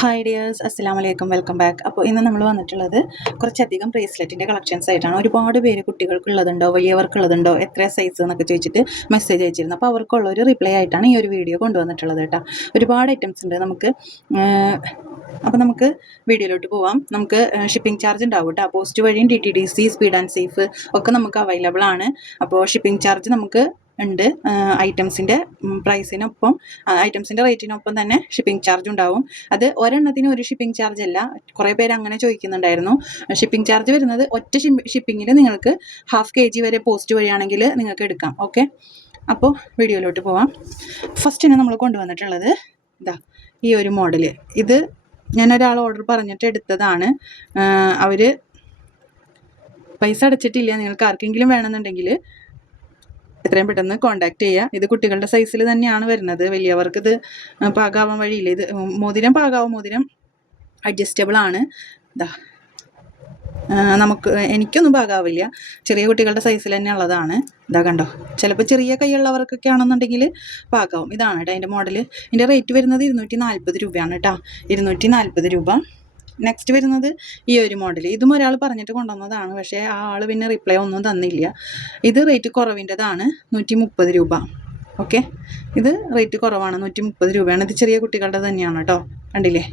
Hi dears അസ്സാം വലൈക്കും welcome back അപ്പോൾ ഇന്ന് നമ്മൾ വന്നിട്ടുള്ളത് കുറച്ചധികം ബ്രേസ്ലെറ്റിന്റെ കളക്ഷൻസ് ആയിട്ടാണ്. ഒരുപാട് പേര് കുട്ടികൾക്കുള്ളതുണ്ടോ വലിയവർക്കുള്ളതുണ്ടോ എത്ര സൈസ് എന്നൊക്കെ ചോദിച്ചിട്ട് മെസ്സേജ് അയച്ചിരുന്നു. അപ്പോൾ അവർക്കുള്ള ഒരു റിപ്ലൈ ആയിട്ടാണ് ഈ ഒരു വീഡിയോ കൊണ്ടുവന്നിട്ടുള്ളത് കേട്ടോ. ഒരുപാട് ഐറ്റംസ് ഉണ്ട്. നമുക്ക് അപ്പോൾ നമുക്ക് വീഡിയോയിലോട്ട് പോവാം. നമുക്ക് ഷിപ്പിംഗ് ചാർജ് ഉണ്ടാവും കേട്ടോ. പോസ്റ്റ് വഴിയും D T D C speed and safe ഒക്കെ നമുക്ക് അവൈലബിൾ ആണ്. അപ്പോൾ ഷിപ്പിംഗ് ചാർജ് നമുക്ക് ഉണ്ട്. ഐറ്റംസിന്റെ പ്രൈസിനൊപ്പം ഐറ്റംസിന്റെ റേറ്റിനൊപ്പം തന്നെ ഷിപ്പിംഗ് ചാർജ് ഉണ്ടാവും. അത് ഒരെണ്ണത്തിന് ഒരു ഷിപ്പിംഗ് ചാർജ് അല്ല. കുറേ പേര് അങ്ങനെ ചോദിക്കുന്നുണ്ടായിരുന്നു. ഷിപ്പിംഗ് ചാർജ് വരുന്നത് ഒറ്റ ഷിപ്പിംഗിൽ നിങ്ങൾക്ക് ഹാഫ് കെ വരെ പോസ്റ്റ് വഴിയാണെങ്കിൽ നിങ്ങൾക്ക് എടുക്കാം. ഓക്കെ അപ്പോൾ വീഡിയോയിലോട്ട് പോവാം. ഫസ്റ്റിന് നമ്മൾ കൊണ്ടുവന്നിട്ടുള്ളത് ഇതാ ഈ ഒരു മോഡൽ ഇത് ഞാനൊരാൾ ഓർഡർ പറഞ്ഞിട്ട് എടുത്തതാണ്. അവർ പൈസ അടച്ചിട്ടില്ല. നിങ്ങൾക്ക് ആർക്കെങ്കിലും വേണമെന്നുണ്ടെങ്കിൽ എത്രയും പെട്ടെന്ന് കോണ്ടാക്ട് ചെയ്യുക ഇത് കുട്ടികളുടെ സൈസിൽ തന്നെയാണ് വരുന്നത്. വലിയവർക്ക് ഇത് പാകാവാൻ വഴിയില്ല. ഇത് മോതിരം പാകാവും? മോതിരം അഡ്ജസ്റ്റബിൾ ആണ്. ഇതാ നമുക്ക് എനിക്കൊന്നും പാകാവില്ല. ചെറിയ കുട്ടികളുടെ സൈസിൽ തന്നെ ഉള്ളതാണ്. ഇതാ കണ്ടോ? ചിലപ്പോൾ ചെറിയ കൈയുള്ളവർക്കൊക്കെ ആണെന്നുണ്ടെങ്കിൽ പാകാവും. ഇതാണ് കേട്ടോ അതിന്റെ മോഡൽ ഇതിന്റെ റേറ്റ് വരുന്നത് ഇരുന്നൂറ്റി നാൽപ്പത് രൂപയാണ് കേട്ടോ ഇരുന്നൂറ്റി നാൽപ്പത് രൂപ. നെക്സ്റ്റ് വരുന്നത് ഈ ഒരു മോഡൽ ഇതും ഒരാൾ പറഞ്ഞിട്ട് കൊണ്ടുവന്നതാണ്. പക്ഷേ ആ ആൾ പിന്നെ റിപ്ലൈ ഒന്നും തന്നില്ല. ഇത് റേറ്റ് കുറവിന്റെതാണ് നൂറ്റി മുപ്പത് രൂപ. ഓക്കെ ഇത് റേറ്റ് കുറവാണ് നൂറ്റി മുപ്പത് രൂപയാണ്. ഇത് ചെറിയ കുട്ടികളുടെ തന്നെയാണ് കേട്ടോ. കണ്ടില്ലേ?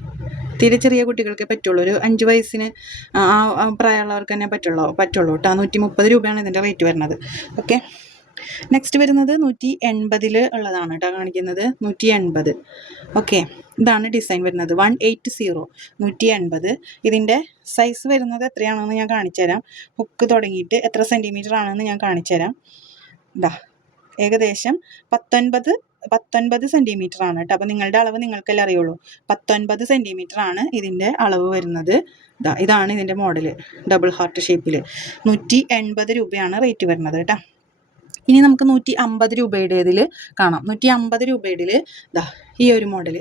തീരെ ചെറിയ കുട്ടികൾക്കേ പറ്റുള്ളൂ. ഒരു അഞ്ച് വയസ്സിന് ആ പ്രായമുള്ളവർക്ക് തന്നെ പറ്റുള്ളൂ പറ്റുള്ളൂ കേട്ടോ. നൂറ്റി മുപ്പത് രൂപയാണ് ഇതിന്റെ റേറ്റ് വരുന്നത്. ഓക്കെ നെക്സ്റ്റ് വരുന്നത് നൂറ്റി എൺപതിൽ ഉള്ളതാണ് കേട്ടോ കാണിക്കുന്നത്. നൂറ്റി എൺപത് ഓക്കെ ഇതാണ് ഡിസൈൻ വരുന്നത്. വൺ എയ്റ്റ് സീറോ നൂറ്റി എൺപത് ഇതിന്റെ സൈസ് വരുന്നത് എത്രയാണെന്ന് ഞാൻ കാണിച്ചു തരാം ഹുക്ക് തുടങ്ങിയിട്ട് എത്ര സെന്റിമീറ്റർ ആണെന്ന് ഞാൻ കാണിച്ചു തരാം ഇതാ ഏകദേശം പത്തൊൻപത് പത്തൊൻപത് സെന്റിമീറ്റർ ആണ് കേട്ടോ. അപ്പോൾ നിങ്ങളുടെ അളവ് നിങ്ങൾക്കല്ലേ അറിയുള്ളൂ. പത്തൊൻപത് സെന്റിമീറ്റർ ആണ് ഇതിന്റെ അളവ് വരുന്നത്. ഇതാ ഇതാണ് ഇതിന്റെ മോഡൽ ഡബിൾ ഹാർട്ട് ഷേപ്പിൽ നൂറ്റി രൂപയാണ് റേറ്റ് വരുന്നത് കേട്ടോ. ഇനി നമുക്ക് നൂറ്റി അമ്പത് രൂപയുടെ ഇതിൽ കാണാം. നൂറ്റി അമ്പത് രൂപയുടെ ഇതാ ഈ ഒരു മോഡൽ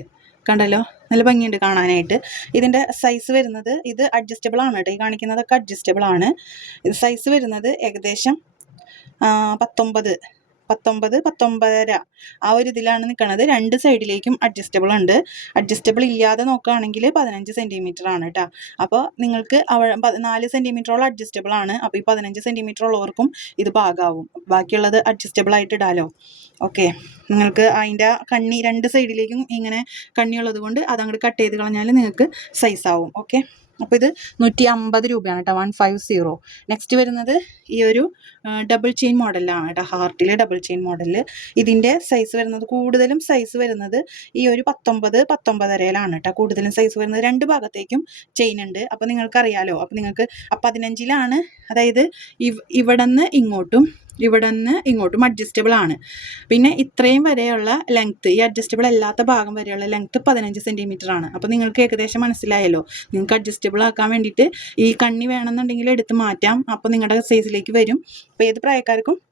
കണ്ടല്ലോ? നല്ല ഭംഗിയുണ്ട് കാണാനായിട്ട്. ഇതിന്റെ സൈസ് വരുന്നത് ഇത് അഡ്ജസ്റ്റബിൾ ആണ് കേട്ടോ. ഈ കാണിക്കുന്നതൊക്കെ അഡ്ജസ്റ്റബിൾ ആണ്. ഇത് സൈസ് വരുന്നത് ഏകദേശം പത്തൊമ്പത് പത്തൊമ്പത് പത്തൊമ്പതര ആ ഒരു ഇതിലാണ് നിൽക്കുന്നത് രണ്ട് സൈഡിലേക്കും അഡ്ജസ്റ്റബിൾ ഉണ്ട്. അഡ്ജസ്റ്റബിൾ ഇല്ലാതെ നോക്കുകയാണെങ്കിൽ പതിനഞ്ച് സെന്റിമീറ്റർ ആണ് കേട്ടോ അപ്പോൾ നിങ്ങൾക്ക് അവ നാല് സെന്റിമീറ്ററോളം അഡ്ജസ്റ്റബിൾ ആണ്. അപ്പോൾ ഈ പതിനഞ്ച് സെന്റിമീറ്റർ ഉള്ളവർക്കും ഇത് പാകാവും. ബാക്കിയുള്ളത് അഡ്ജസ്റ്റബിൾ ആയിട്ട് ഇടാലോ. ഓക്കെ. നിങ്ങൾക്ക് അതിന്റെ കണ്ണി രണ്ട് സൈഡിലേക്കും ഇങ്ങനെ കണ്ണിയുള്ളത് കൊണ്ട് അതങ്ങോട്ട് കട്ട് ചെയ്ത് കളഞ്ഞാൽ നിങ്ങൾക്ക് സൈസ് ആവും. ഓക്കെ. അപ്പോൾ ഇത് നൂറ്റി അമ്പത് രൂപയാണ് കേട്ടോ വൺ ഫൈവ് സീറോ നെക്സ്റ്റ് വരുന്നത് ഈ ഒരു ഡബിൾ ചെയിൻ മോഡലാണ് കേട്ടോ ഹാർട്ടിലെ ഡബിൾ ചെയിൻ മോഡലിൽ ഇതിന്റെ സൈസ് വരുന്നത് കൂടുതലും സൈസ് വരുന്നത് ഈ ഒരു പത്തൊമ്പത് പത്തൊമ്പതരയിലാണ് കേട്ടോ കൂടുതലും സൈസ് വരുന്നത്. രണ്ട് ഭാഗത്തേക്കും ചെയിൻ ഉണ്ട്. അപ്പോൾ നിങ്ങൾക്കറിയാലോ അപ്പോൾ നിങ്ങൾക്ക് പതിനഞ്ചിലാണ് അതായത് ഇവിടെ നിന്ന് ഇങ്ങോട്ടും ഇവിടെ നിന്ന് ഇങ്ങോട്ടും അഡ്ജസ്റ്റബിൾ ആണ്. പിന്നെ ഇത്രയും വരെയുള്ള ലെങ്ത് ഈ അഡ്ജസ്റ്റബിൾ അല്ലാത്ത ഭാഗം വരെയുള്ള ലെങ്ത് പതിനഞ്ച് സെന്റിമീറ്റർ ആണ്. അപ്പോൾ നിങ്ങൾക്ക് ഏകദേശം മനസ്സിലായല്ലോ. നിങ്ങൾക്ക് അഡ്ജസ്റ്റബിൾ ആക്കാൻ വേണ്ടിയിട്ട് ഈ കണ്ണി വേണമെന്നുണ്ടെങ്കിൽ എടുത്ത് മാറ്റാം. അപ്പോൾ നിങ്ങളുടെ സൈസിലേക്ക് വരും. അപ്പോൾ ഏത് പ്രായക്കാർക്കും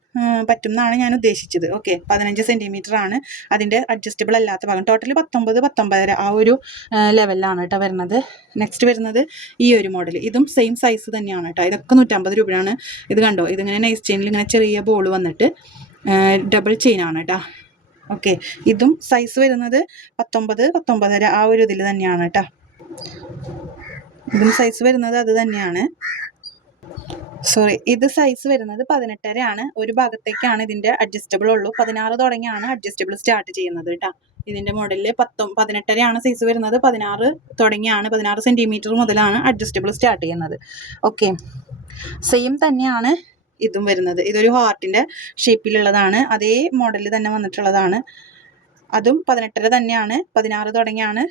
പറ്റും എന്നാണ് ഞാൻ ഉദ്ദേശിച്ചത്. ഓക്കെ പതിനഞ്ച് സെന്റിമീറ്റർ ആണ്. അതിന്റെ അഡ്ജസ്റ്റബിൾ അല്ലാത്ത ഭാഗം. ടോട്ടൽ പത്തൊമ്പത് പത്തൊമ്പതര ആ ഒരു ലെവലിലാണ് കേട്ടോ വരുന്നത്. നെക്സ്റ്റ് വരുന്നത് ഈ ഒരു മോഡൽ ഇതും സെയിം സൈസ് തന്നെയാണ് കേട്ടോ ഇതൊക്കെ നൂറ്റമ്പത് രൂപയാണ്. ഇത് കണ്ടോ? ഇതിങ്ങനെ നൈസ് ചെയിനിൽ ഇങ്ങനെ ചെറിയ ബോൾ വന്നിട്ട് ഡബിൾ ചെയിനാണ് കേട്ടോ ഓക്കെ ഇതും സൈസ് വരുന്നത് പത്തൊമ്പത് പത്തൊമ്പതര ആ ഒരു ഇതിൽ തന്നെയാണ് കേട്ടോ ഇതും സൈസ് വരുന്നത് അത് തന്നെയാണ്. സോറി ഇത് സൈസ് വരുന്നത് പതിനെട്ടരയാണ്. ഒരു ഭാഗത്തേക്കാണ് ഇതിന്റെ അഡ്ജസ്റ്റബിൾ ഉള്ളൂ. പതിനാറ് തുടങ്ങിയാണ് അഡ്ജസ്റ്റബിൾ സ്റ്റാർട്ട് ചെയ്യുന്നത് കേട്ടോ. ഇതിന്റെ മോഡലിൽ പത്തും പതിനെട്ടരയാണ് സൈസ് വരുന്നത്. പതിനാറ് തുടങ്ങിയാണ് പതിനാറ് സെന്റിമീറ്റർ മുതലാണ് അഡ്ജസ്റ്റബിൾ സ്റ്റാർട്ട് ചെയ്യുന്നത്. ഓക്കെ സെയിം തന്നെയാണ് ഇതും വരുന്നത്. ഇതൊരു ഹാർട്ടിന്റെ ഷേപ്പിലുള്ളതാണ് അതേ മോഡലിൽ തന്നെ വന്നിട്ടുള്ളതാണ്. അതും പതിനെട്ടര തന്നെയാണ്. പതിനാറ് തുടങ്ങിയാണ്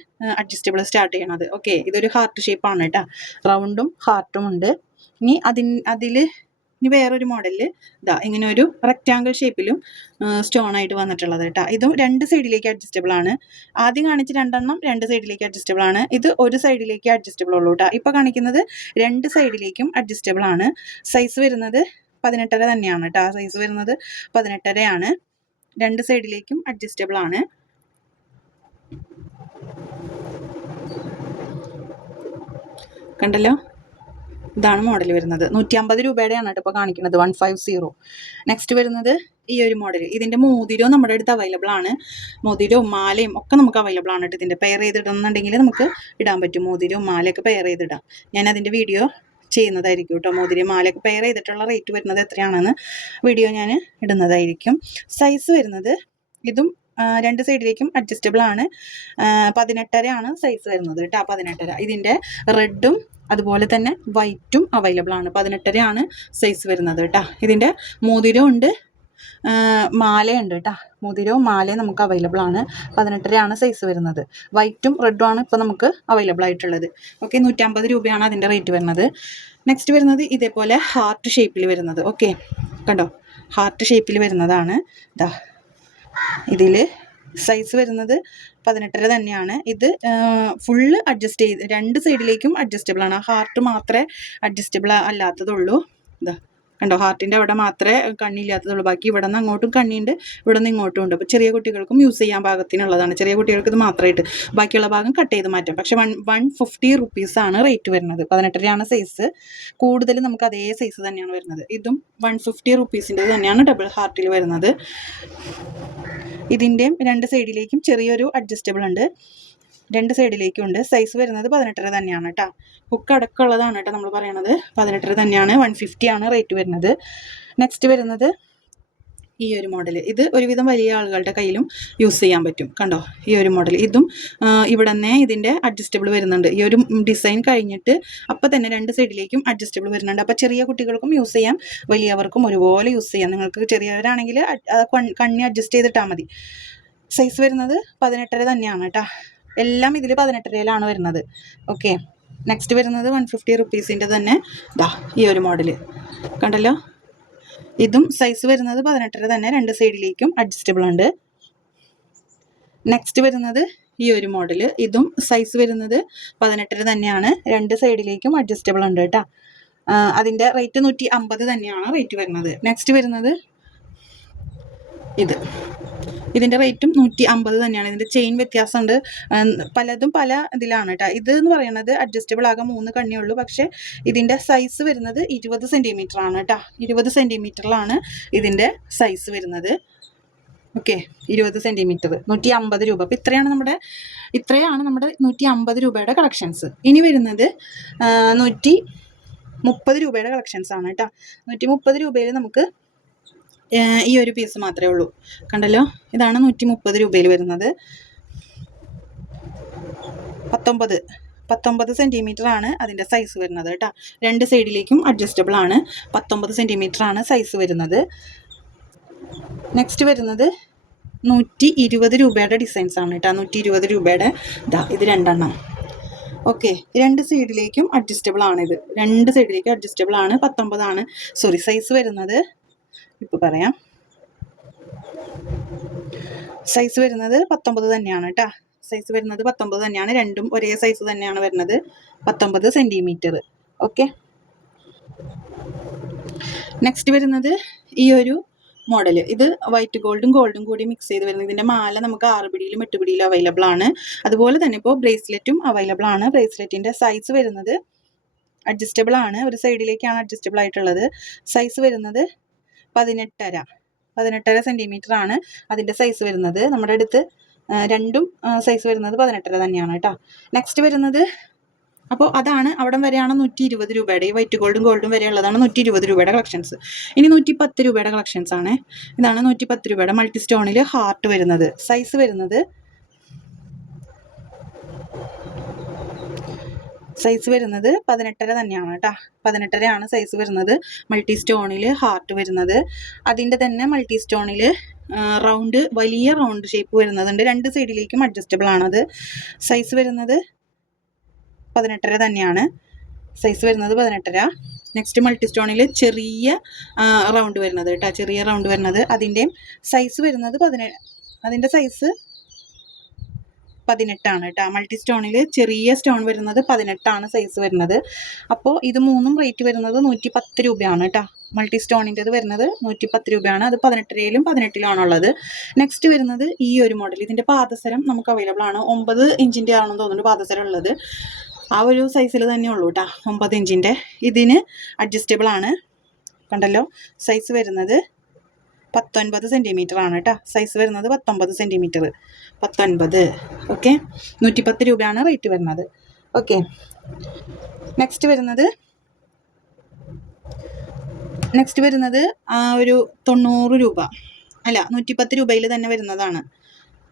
അഡ്ജസ്റ്റബിൾ സ്റ്റാർട്ട് ചെയ്യണത്. ഓക്കെ ഇതൊരു ഹാർട്ട് ഷേപ്പാണ് കേട്ടോ റൗണ്ടും ഹാർട്ടും ഉണ്ട്. ഇനി അതിൻ അതിൽ ഇനി വേറൊരു മോഡലിൽ ഇതാ ഇങ്ങനെ ഒരു റെക്റ്റാങ്കിൾ ഷേപ്പിലും സ്റ്റോൺ ആയിട്ട് വന്നിട്ടുള്ളത് കേട്ടോ ഇതും രണ്ട് സൈഡിലേക്ക് അഡ്ജസ്റ്റബിൾ ആണ്. ആദ്യം കാണിച്ച രണ്ടെണ്ണം രണ്ട് സൈഡിലേക്ക് അഡ്ജസ്റ്റബിൾ ആണ്. ഇത് ഒരു സൈഡിലേക്ക് അഡ്ജസ്റ്റബിൾ ഉള്ളൂ കേട്ടോ ഇപ്പോൾ കാണിക്കുന്നത് രണ്ട് സൈഡിലേക്കും അഡ്ജസ്റ്റബിൾ ആണ്. സൈസ് വരുന്നത് പതിനെട്ടര തന്നെയാണ് കേട്ടോ സൈസ് വരുന്നത് പതിനെട്ടരയാണ്. രണ്ട് സൈഡിലേക്കും അഡ്ജസ്റ്റബിൾ ആണ്. കണ്ടല്ലോ? ഇതാണ് മോഡൽ വരുന്നത്. നൂറ്റി അമ്പത് രൂപയുടെയാണ് കേട്ടോ ഇപ്പോൾ കാണിക്കുന്നത്. വൺ ഫൈവ് സീറോ നെക്സ്റ്റ് വരുന്നത് ഈ ഒരു മോഡൽ ഇതിന്റെ മോതിരവും നമ്മുടെ അടുത്ത് അവൈലബിൾ ആണ്. മോതിരവും മാലയും ഒക്കെ നമുക്ക് അവൈലബിൾ ആണ് കേട്ടോ ഇതിന്റെ പെയർ ചെയ്തിടുന്നുണ്ടെങ്കിൽ നമുക്ക് ഇടാൻ പറ്റും. മോതിരവും മാലയൊക്കെ പെയർ ചെയ്തിടാം. ഞാൻ അതിന്റെ വീഡിയോ ചെയ്യുന്നതായിരിക്കും കേട്ടോ മോതിരി. മാലയൊക്കെ പെയർ ചെയ്തിട്ടുള്ള റേറ്റ് വരുന്നത് എത്രയാണെന്ന് വീഡിയോ ഞാൻ ഇടുന്നതായിരിക്കും. സൈസ് വരുന്നത് ഇതും രണ്ട് സൈഡിലേക്കും അഡ്ജസ്റ്റബിൾ ആണ്. പതിനെട്ടരയാണ് സൈസ് വരുന്നത് കേട്ടോ പതിനെട്ടര. ഇതിന്റെ റെഡും അതുപോലെ തന്നെ വൈറ്റും അവൈലബിൾ ആണ്. പതിനെട്ടരയാണ് സൈസ് വരുന്നത് കേട്ടോ. ഇതിന്റെ മോതിരം ഉണ്ട്. മാലയുണ്ട് കേട്ടോ മുതിരവും മാലയും നമുക്ക് അവൈലബിൾ ആണ്. പതിനെട്ടരയാണ് സൈസ് വരുന്നത്. വൈറ്റും റെഡും ആണ് ഇപ്പോൾ നമുക്ക് അവൈലബിൾ ആയിട്ടുള്ളത്. ഓക്കെ നൂറ്റമ്പത് രൂപയാണ് അതിന്റെ റേറ്റ് വരുന്നത്. നെക്സ്റ്റ് വരുന്നത് ഇതേപോലെ ഹാർട്ട് ഷേപ്പിൽ വരുന്നത്. ഓക്കെ കണ്ടോ? ഹാർട്ട് ഷേപ്പിൽ വരുന്നതാണ്. ഇതാ ഇതിൽ സൈസ് വരുന്നത് പതിനെട്ടര തന്നെയാണ്. ഇത് ഫുള്ള് അഡ്ജസ്റ്റ് ചെയ്ത് രണ്ട് സൈഡിലേക്കും അഡ്ജസ്റ്റബിൾ ആണ്. ഹാർട്ട് മാത്രമേ അഡ്ജസ്റ്റബിൾ അല്ലാത്തതുള്ളൂ. ഇതാ കണ്ടോ? ഹാർട്ടിന്റെ അവിടെ മാത്രമേ കണ്ണില്ലാത്തതുള്ളൂ ബാക്കി ഇവിടെ നിന്ന് അങ്ങോട്ടും കണ്ണിയുണ്ട് ഇവിടെ നിന്ന് ഇങ്ങോട്ടും ഉണ്ട്. അപ്പോൾ ചെറിയ കുട്ടികൾക്കും യൂസ് ചെയ്യാൻ പാകത്തിനുള്ളതാണ്. ചെറിയ കുട്ടികൾക്ക് ഇത് മാത്രമായിട്ട്. ബാക്കിയുള്ള ഭാഗം കട്ട് ചെയ്ത് മാറ്റാം. പക്ഷേ വൺ വൺ ഫിഫ്റ്റി റുപ്പീസാണ് റേറ്റ് വരുന്നത്. പതിനെട്ടരയാണ് സൈസ് കൂടുതൽ നമുക്ക് അതേ സൈസ് തന്നെയാണ് വരുന്നത്. ഇതും വൺ ഫിഫ്റ്റി റുപ്പീസിന്റെ തന്നെയാണ് ഡബിൾ ഹാർട്ടിൽ വരുന്നത്. ഇതിന്റെയും രണ്ട് സൈഡിലേക്കും ചെറിയൊരു അഡ്ജസ്റ്റബിൾ ഉണ്ട്. രണ്ട് സൈഡിലേക്കും ഉണ്ട് സൈസ് വരുന്നത് പതിനെട്ടര തന്നെയാണ് കേട്ടോ ഹുക്ക് അടക്കമുള്ളതാണ് കേട്ടോ നമ്മൾ പറയണത്. പതിനെട്ടര തന്നെയാണ്. വൺ ആണ് റേറ്റ് വരുന്നത്. നെക്സ്റ്റ് വരുന്നത് ഈ ഒരു മോഡൽ ഇത് ഒരുവിധം വലിയ ആളുകളുടെ കയ്യിലും യൂസ് ചെയ്യാൻ പറ്റും. കണ്ടോ? ഈ ഒരു മോഡൽ ഇതും ഇവിടെ തന്നെ ഇതിന്റെ അഡ്ജസ്റ്റബിൾ വരുന്നുണ്ട്. ഈ ഒരു ഡിസൈൻ കഴിഞ്ഞിട്ട് അപ്പം തന്നെ രണ്ട് സൈഡിലേക്കും അഡ്ജസ്റ്റബിൾ വരുന്നുണ്ട്. അപ്പോൾ ചെറിയ കുട്ടികൾക്കും യൂസ് ചെയ്യാം. വലിയവർക്കും ഒരുപോലെ യൂസ് ചെയ്യാം. നിങ്ങൾക്ക് ചെറിയവരാണെങ്കിൽ കണ്ണി അഡ്ജസ്റ്റ് ചെയ്തിട്ടാൽ മതി. സൈസ് വരുന്നത് പതിനെട്ടര തന്നെയാണ് കേട്ടോ എല്ലാം ഇതിൽ പതിനെട്ട് രൂപയിലാണ് വരുന്നത്. ഓക്കെ നെക്സ്റ്റ് വരുന്നത് വൺ ഫിഫ്റ്റി റുപ്പീസിന്റെ തന്നെ. ദാ ഈ ഒരു മോഡൽ കണ്ടല്ലോ? ഇതും സൈസ് വരുന്നത് പതിനെട്ടര തന്നെ രണ്ട് സൈഡിലേക്കും അഡ്ജസ്റ്റബിൾ ഉണ്ട്. നെക്സ്റ്റ് വരുന്നത് ഈ ഒരു മോഡൽ ഇതും സൈസ് വരുന്നത് പതിനെട്ടര തന്നെയാണ് രണ്ട് സൈഡിലേക്കും അഡ്ജസ്റ്റബിൾ ഉണ്ട് കേട്ടോ. അതിന്റെ റേറ്റ് നൂറ്റി അമ്പത് തന്നെയാണ് റേറ്റ് വരുന്നത്. നെക്സ്റ്റ് വരുന്നത് ഇത്. ഇതിന്റെ റേറ്റും നൂറ്റി അമ്പത് തന്നെയാണ്. ഇതിന്റെ ചെയിൻ വ്യത്യാസമുണ്ട്. പലതും പല ഇതിലാണ് കേട്ടോ. ഇത് എന്ന് പറയുന്നത് അഡ്ജസ്റ്റബിൾ ആകെ മൂന്ന് കണ്ണേ ഉള്ളൂ. പക്ഷേ ഇതിന്റെ സൈസ് വരുന്നത് ഇരുപത് സെന്റിമീറ്റർ ആണ് കേട്ടോ. ഇരുപത് സെന്റിമീറ്ററിലാണ് ഇതിന്റെ സൈസ് വരുന്നത്. ഓക്കെ ഇരുപത് സെന്റിമീറ്റർ നൂറ്റി അമ്പത് രൂപ. അപ്പോൾ ഇത്രയാണ് നമ്മുടെ ഇത്രയാണ് നമ്മുടെ നൂറ്റി അമ്പത് രൂപയുടെ കളക്ഷൻസ് ഇനി വരുന്നത് നൂറ്റി മുപ്പത് രൂപയുടെ കളക്ഷൻസ് ആണ് കേട്ടോ. നൂറ്റി മുപ്പത് രൂപയിൽ നമുക്ക് ഈ ഒരു പീസ് മാത്രമേ ഉള്ളൂ. കണ്ടല്ലോ? ഇതാണ് നൂറ്റി മുപ്പത് രൂപയിൽ വരുന്നത്. പത്തൊമ്പത്. പത്തൊമ്പത് സെന്റിമീറ്റർ ആണ് അതിന്റെ സൈസ് വരുന്നത് കേട്ടോ. രണ്ട് സൈഡിലേക്കും അഡ്ജസ്റ്റബിൾ ആണ്. പത്തൊമ്പത് സെന്റിമീറ്റർ ആണ് സൈസ് വരുന്നത്. നെക്സ്റ്റ് വരുന്നത് നൂറ്റി ഇരുപത് രൂപയുടെ ഡിസൈൻസ് ആണ് കേട്ടോ. നൂറ്റി ഇരുപത് രൂപയുടെ ഇതാ ഇത് രണ്ടെണ്ണം. ഓക്കെ രണ്ട് സൈഡിലേക്കും അഡ്ജസ്റ്റബിൾ ആണ് ഇത്. രണ്ട് സൈഡിലേക്കും അഡ്ജസ്റ്റബിൾ ആണ്. പത്തൊമ്പതാണ്. സോറി സൈസ് വരുന്നത് ഇപ്പോൾ പറയാം. സൈസ് വരുന്നത് പത്തൊമ്പത് തന്നെയാണ് കേട്ടോ സൈസ് വരുന്നത് പത്തൊമ്പത് തന്നെയാണ്. രണ്ടും ഒരേ സൈസ് തന്നെയാണ് വരുന്നത്. പത്തൊമ്പത് സെന്റിമീറ്റർ ഓക്കെ നെക്സ്റ്റ് വരുന്നത് ഈ ഒരു മോഡൽ ഇത് വൈറ്റ് ഗോൾഡും ഗോൾഡും കൂടി മിക്സ് ചെയ്ത് വരുന്നത്. ഇതിന്റെ മാല നമുക്ക് ആറ് പിടിയിലും എട്ട് പിടിയിലും അവൈലബിൾ ആണ്. അതുപോലെ തന്നെ ഇപ്പോൾ ബ്രേസ്ലെറ്റും അവൈലബിൾ ആണ്. ബ്രേസ്ലെറ്റിന്റെ സൈസ് വരുന്നത് അഡ്ജസ്റ്റബിൾ ആണ്. ഒരു സൈഡിലേക്കാണ് അഡ്ജസ്റ്റബിൾ ആയിട്ടുള്ളത്. സൈസ് വരുന്നത് പതിനെട്ടര. പതിനെട്ടര സെന്റിമീറ്റർ ആണ് അതിന്റെ സൈസ് വരുന്നത്. നമ്മുടെ അടുത്ത് രണ്ടും സൈസ് വരുന്നത് പതിനെട്ടര തന്നെയാണ് കേട്ടോ നെക്സ്റ്റ് വരുന്നത് അപ്പോൾ അതാണ് അവിടം വരെയാണ് നൂറ്റി ഇരുപത് രൂപയുടെ. ഈ വൈറ്റ് ഗോൾഡും ഗോൾഡും വരെ ഉള്ളതാണ് നൂറ്റി ഇരുപത് രൂപയുടെ കളക്ഷൻസ് ഇനി നൂറ്റി പത്ത് രൂപയുടെ കളക്ഷൻസ് ആണ്. ഇതാണ് നൂറ്റി പത്ത് രൂപയുടെ മൾട്ടി സ്റ്റോണിൽ ഹാർട്ട് വരുന്നത്. സൈസ് വരുന്നത് സൈസ് വരുന്നത് പതിനെട്ടര തന്നെയാണ് കേട്ടോ. പതിനെട്ടരയാണ് സൈസ് വരുന്നത്. മൾട്ടി സ്റ്റോണിൽ ഹാർട്ട് വരുന്നത്. അതിന്റെ തന്നെ മൾട്ടി സ്റ്റോണിൽ റൗണ്ട് വലിയ റൗണ്ട് ഷേപ്പ് വരുന്നതുണ്ട്. രണ്ട് സൈഡിലേക്കും അഡ്ജസ്റ്റബിൾ ആണത്. സൈസ് വരുന്നത് പതിനെട്ടര തന്നെയാണ്. സൈസ് വരുന്നത് പതിനെട്ടര. നെക്സ്റ്റ് മൾട്ടി സ്റ്റോണിൽ ചെറിയ റൗണ്ട് വരുന്നത് കേട്ടോ. ചെറിയ റൗണ്ട് വരുന്നത്. അതിന്റെയും സൈസ് വരുന്നത് പതിനെ അതിന്റെ സൈസ് പതിനെട്ടാണ് കേട്ടോ. മൾട്ടി സ്റ്റോണിൽ ചെറിയ സ്റ്റോൺ വരുന്നത് പതിനെട്ടാണ് സൈസ് വരുന്നത്. അപ്പോൾ ഇത് മൂന്നും റേറ്റ് വരുന്നത് നൂറ്റി പത്ത് രൂപയാണ് കേട്ടോ. മൾട്ടി സ്റ്റോണിന്റെത് വരുന്നത് നൂറ്റി പത്ത് രൂപയാണ്. അത് പതിനെട്ടരയിലും പതിനെട്ടിലാണുള്ളത് നെക്സ്റ്റ് വരുന്നത് ഈ ഒരു മോഡൽ ഇതിന്റെ പാദസരം നമുക്ക് അവൈലബിൾ ആണ്. ഒമ്പത് ഇഞ്ചിന്റെ ആണെന്ന് തോന്നുന്നു പാദസരം ഉള്ളത്. ആ ഒരു സൈസിൽ തന്നെ ഉള്ളൂ കേട്ടോ. ഒമ്പത് ഇഞ്ചിന്റെ. ഇതിന് അഡ്ജസ്റ്റബിൾ ആണ്. കണ്ടല്ലോ? സൈസ് വരുന്നത് പത്തൊൻപത് സെന്റിമീറ്റർ ആണ് കേട്ടോ. സൈസ് വരുന്നത് പത്തൊൻപത് സെന്റിമീറ്റർ പത്തൊൻപത്. ഓക്കെ നൂറ്റിപ്പത്ത് രൂപയാണ് റേറ്റ് വരുന്നത്. ഓക്കെ നെക്സ്റ്റ് വരുന്നത് നെക്സ്റ്റ് വരുന്നത് ഒരു തൊണ്ണൂറ് രൂപ. അല്ല നൂറ്റിപ്പത്ത് രൂപയിൽ തന്നെ വരുന്നതാണ്.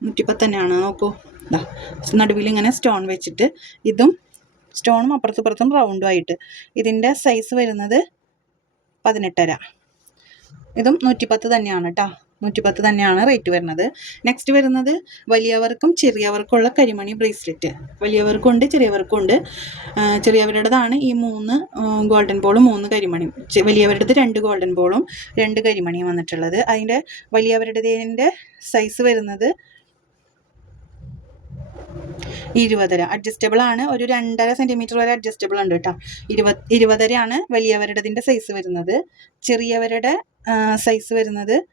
നൂറ്റിപ്പത്ത് തന്നെയാണ്. നോക്കൂ. നടുവിൽ ഇങ്ങനെ സ്റ്റോൺ വെച്ചിട്ട് ഇതും സ്റ്റോണും അപ്പുറത്തും ഇപ്പുറത്തും റൗണ്ടും ആയിട്ട്. ഇതിന്റെ സൈസ് വരുന്നത് പതിനെട്ടര. ഇതും നൂറ്റിപ്പത്ത് തന്നെയാണ് കേട്ടോ നൂറ്റിപ്പത്ത് തന്നെയാണ് റേറ്റ് വരുന്നത്. നെക്സ്റ്റ് വരുന്നത് വലിയവർക്കും ചെറിയവർക്കുള്ള കരിമണി ബ്രേസ്ലെറ്റ് വലിയവർക്കുണ്ട് ചെറിയവർക്കുണ്ട് ചെറിയവരുടേതാണ് ഈ മൂന്ന് ഗോൾഡൻ ബോളും മൂന്ന് കരിമണിയും വലിയവരുടേത് രണ്ട് ഗോൾഡൻ ബോളും രണ്ട് കരിമണിയും വന്നിട്ടുള്ളത്. അതിന്റെ വലിയവരുടേതിന്റെ സൈസ് വരുന്നത് ഇരുപതര. അഡ്ജസ്റ്റബിൾ ആണ്. ഒരു രണ്ടര സെന്റിമീറ്റർ വരെ അഡ്ജസ്റ്റബിൾ ഉണ്ട് കേട്ടോ. ഇരുപത് ഇരുപതരയാണ് വലിയവരുടേതിന്റെ സൈസ് വരുന്നത്. ചെറിയവരുടെ സൈസ് വരുന്നത്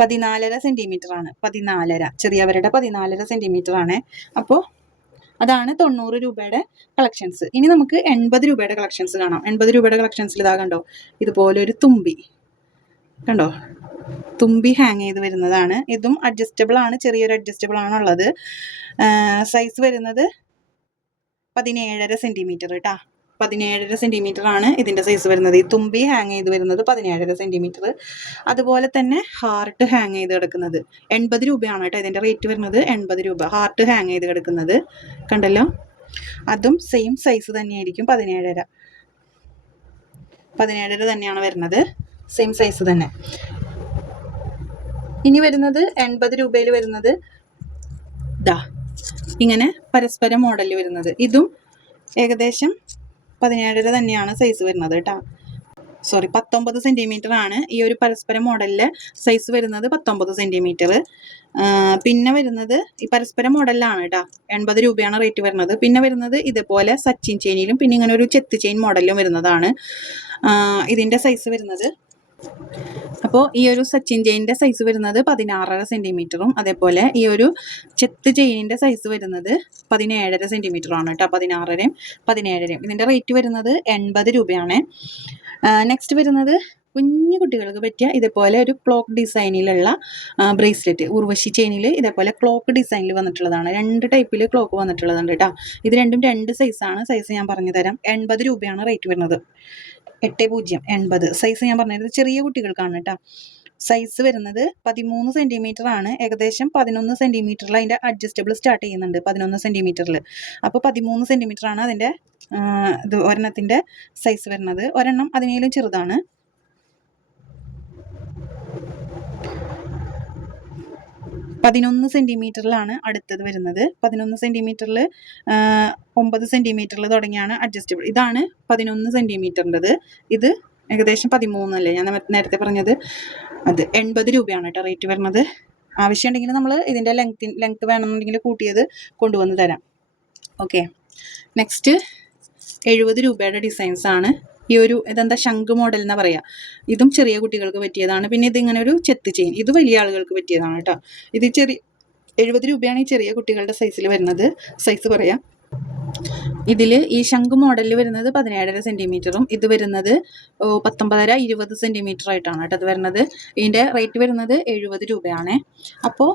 പതിനാലര സെന്റിമീറ്റർ ആണ്. പതിനാലര. ചെറിയവരുടെ പതിനാലര സെന്റിമീറ്റർ ആണ്. അപ്പോൾ അതാണ് തൊണ്ണൂറ് രൂപയുടെ കളക്ഷൻസ് ഇനി നമുക്ക് എൺപത് രൂപയുടെ കളക്ഷൻസ് കാണാം. എൺപത് രൂപയുടെ കളക്ഷൻസിൽ ഇതാ കണ്ടോ? ഇതുപോലെ ഒരു തുമ്പി. കണ്ടോ? തുമ്പി ഹാങ് ചെയ്ത് വരുന്നതാണ്. ഇതും അഡ്ജസ്റ്റബിൾ ആണ്. ചെറിയൊരു അഡ്ജസ്റ്റബിൾ ആണുള്ളത്. സൈസ് വരുന്നത് പതിനേഴര സെന്റിമീറ്റർ കേട്ടാ പതിനേഴര സെന്റിമീറ്റർ ആണ് ഇതിന്റെ സൈസ് വരുന്നത്. ഈ തുമ്പി ഹാങ് ചെയ്ത് വരുന്നത് പതിനേഴര സെന്റിമീറ്റർ അതുപോലെ തന്നെ ഹാർട്ട് ഹാങ് ചെയ്ത് കിടക്കുന്നത് എൺപത് രൂപയാണ് കേട്ടോ ഇതിന്റെ റേറ്റ് വരുന്നത്. എൺപത് രൂപ. ഹാർട്ട് ഹാങ് ചെയ്ത് കിടക്കുന്നത്. കണ്ടല്ലോ? അതും സെയിം സൈസ് തന്നെയായിരിക്കും പതിനേഴര. പതിനേഴര തന്നെയാണ് വരുന്നത്. സെയിം സൈസ് തന്നെ. ഇനി വരുന്നത് എൺപത് രൂപയിൽ വരുന്നത് ദാ ഇങ്ങനെ പരസ്പര മോഡലിൽ വരുന്നത്. ഇതും ഏകദേശം പതിനേഴര തന്നെയാണ് സൈസ് വരുന്നത് കേട്ടോ. സോറി പത്തൊമ്പത് സെന്റിമീറ്റർ ആണ്. ഈ ഒരു പരസ്പര മോഡലിലെ സൈസ് വരുന്നത് പത്തൊമ്പത് സെന്റിമീറ്റർ പിന്നെ വരുന്നത് ഈ പരസ്പര മോഡലിലാണ് കേട്ടോ. എൺപത് രൂപയാണ് റേറ്റ് വരുന്നത്. പിന്നെ വരുന്നത് ഇതുപോലെ സച്ചിൻ ചെയിനിലും പിന്നെ ഇങ്ങനെ ഒരു ചെത്ത് ചെയിൻ മോഡലിലും വരുന്നതാണ്. ഇതിന്റെ സൈസ് വരുന്നത് അപ്പോൾ ഈ ഒരു സച്ചിൻ ചെയിനിന്റെ സൈസ് വരുന്നത് പതിനാറര സെന്റിമീറ്ററും അതേപോലെ ഈ ഒരു ചെത്ത് ചെയിനിന്റെ സൈസ് വരുന്നത് പതിനേഴര സെന്റിമീറ്ററാണ് കേട്ടോ പതിനാറരയും പതിനേഴരയും. ഇതിന്റെ റേറ്റ് വരുന്നത് എൺപത് രൂപയാണ്. നെക്സ്റ്റ് വരുന്നത് കുഞ്ഞു കുട്ടികൾക്ക് പറ്റിയ ഇതേപോലെ ഒരു ക്ലോക്ക് ഡിസൈനിലുള്ള ബ്രേസ്ലെറ്റ് ഉർവശി ചെയിനിൽ ഇതേപോലെ ക്ലോക്ക് ഡിസൈനിൽ വന്നിട്ടുള്ളതാണ്. രണ്ട് ടൈപ്പിൽ ക്ലോക്ക് വന്നിട്ടുള്ളതുണ്ട് കേട്ടോ ഇത് രണ്ടും രണ്ട് സൈസാണ് സൈസ് ഞാൻ പറഞ്ഞു തരാം. എൺപത് രൂപയാണ് റേറ്റ് വരുന്നത്. എട്ട് പൂജ്യം എൺപത്. സൈസ് ഞാൻ പറഞ്ഞത് ചെറിയ കുട്ടികൾക്കാണ് കേട്ടോ സൈസ് വരുന്നത് പതിമൂന്ന് സെന്റിമീറ്റർ ആണ്. ഏകദേശം പതിനൊന്ന് സെന്റിമീറ്ററിൽ അതിന്റെ അഡ്ജസ്റ്റബിൾ സ്റ്റാർട്ട് ചെയ്യുന്നുണ്ട് പതിനൊന്ന് സെന്റിമീറ്ററിൽ അപ്പോൾ പതിമൂന്ന് സെന്റിമീറ്റർ ആണ് അതിന്റെ ഇത് ഒരെണ്ണത്തിന്റെ സൈസ് വരുന്നത്. ഒരെണ്ണം അതിനേലും ചെറുതാണ്. പതിനൊന്ന് സെന്റിമീറ്ററിലാണ് അടുത്തത് വരുന്നത്. പതിനൊന്ന് സെന്റിമീറ്ററിൽ ഒമ്പത് സെന്റിമീറ്ററിൽ തുടങ്ങിയാണ് അഡ്ജസ്റ്റബിൾ ഇതാണ് പതിനൊന്ന് സെന്റിമീറ്ററിന്റെത് ഇത് ഏകദേശം പതിമൂന്നല്ലേ ഞാൻ നേരത്തെ പറഞ്ഞത്. അത് എൺപത് രൂപയാണ് കേട്ടോ റേറ്റ് വരുന്നത്. ആവശ്യമുണ്ടെങ്കിൽ നമ്മൾ ഇതിന്റെ ലെങ്ത് ലെങ്ത് വേണമെന്നുണ്ടെങ്കിൽ കൂട്ടിയത് കൊണ്ടുവന്ന് തരാം. ഓക്കെ നെക്സ്റ്റ് എഴുപത് രൂപയുടെ ഡിസൈൻസ് ആണ്. ഈ ഒരു ഇതെന്താ ശംഖ് മോഡൽ എന്ന് പറയാ. ഇതും ചെറിയ കുട്ടികൾക്ക് പറ്റിയതാണ്. പിന്നെ ഇതിങ്ങനെ ഒരു ചെത്ത് ചെയിൻ. ഇത് വലിയ ആളുകൾക്ക് പറ്റിയതാണ് കേട്ടോ ഇത് ചെറിയ എഴുപത് രൂപയാണ് ഈ ചെറിയ കുട്ടികളുടെ സൈസിൽ വരുന്നത്. സൈസ് പറയാം. ഇതിൽ ഈ ശംഖ് മോഡലിൽ വരുന്നത് പതിനേഴര സെന്റിമീറ്ററും ഇത് വരുന്നത് പത്തൊമ്പതര ഇരുപത് സെന്റിമീറ്റർ ആയിട്ടാണ് കേട്ടോ അത് വരുന്നത്. ഇതിന്റെ റേറ്റ് വരുന്നത് എഴുപത് രൂപയാണ്. അപ്പോൾ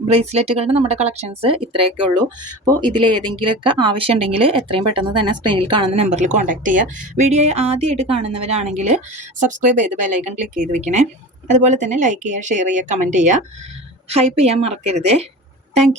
ബ്രേസ്ലെറ്റുകളുടെ നമ്മുടെ കളക്ഷൻസ് ഇത്രയൊക്കെ ഉള്ളൂ. അപ്പോൾ ഇതിലേതെങ്കിലുമൊക്കെ ആവശ്യമുണ്ടെങ്കിൽ എത്രയും പെട്ടെന്ന് തന്നെ സ്ക്രീനിൽ കാണുന്ന നമ്പറിൽ കോൺടാക്ട് ചെയ്യുക. വീഡിയോ ആദ്യമായിട്ട് കാണുന്നവരാണെങ്കിൽ സബ്സ്ക്രൈബ് ചെയ്ത് ബെല്ലൈക്കൺ ക്ലിക്ക് ചെയ്ത് വെക്കണേ. അതുപോലെ തന്നെ ലൈക്ക് ചെയ്യുക ഷെയർ ചെയ്യുക കമന്റ് ചെയ്യുക. ഹൈപ്പ് ചെയ്യാൻ മറക്കരുതേ. താങ്ക്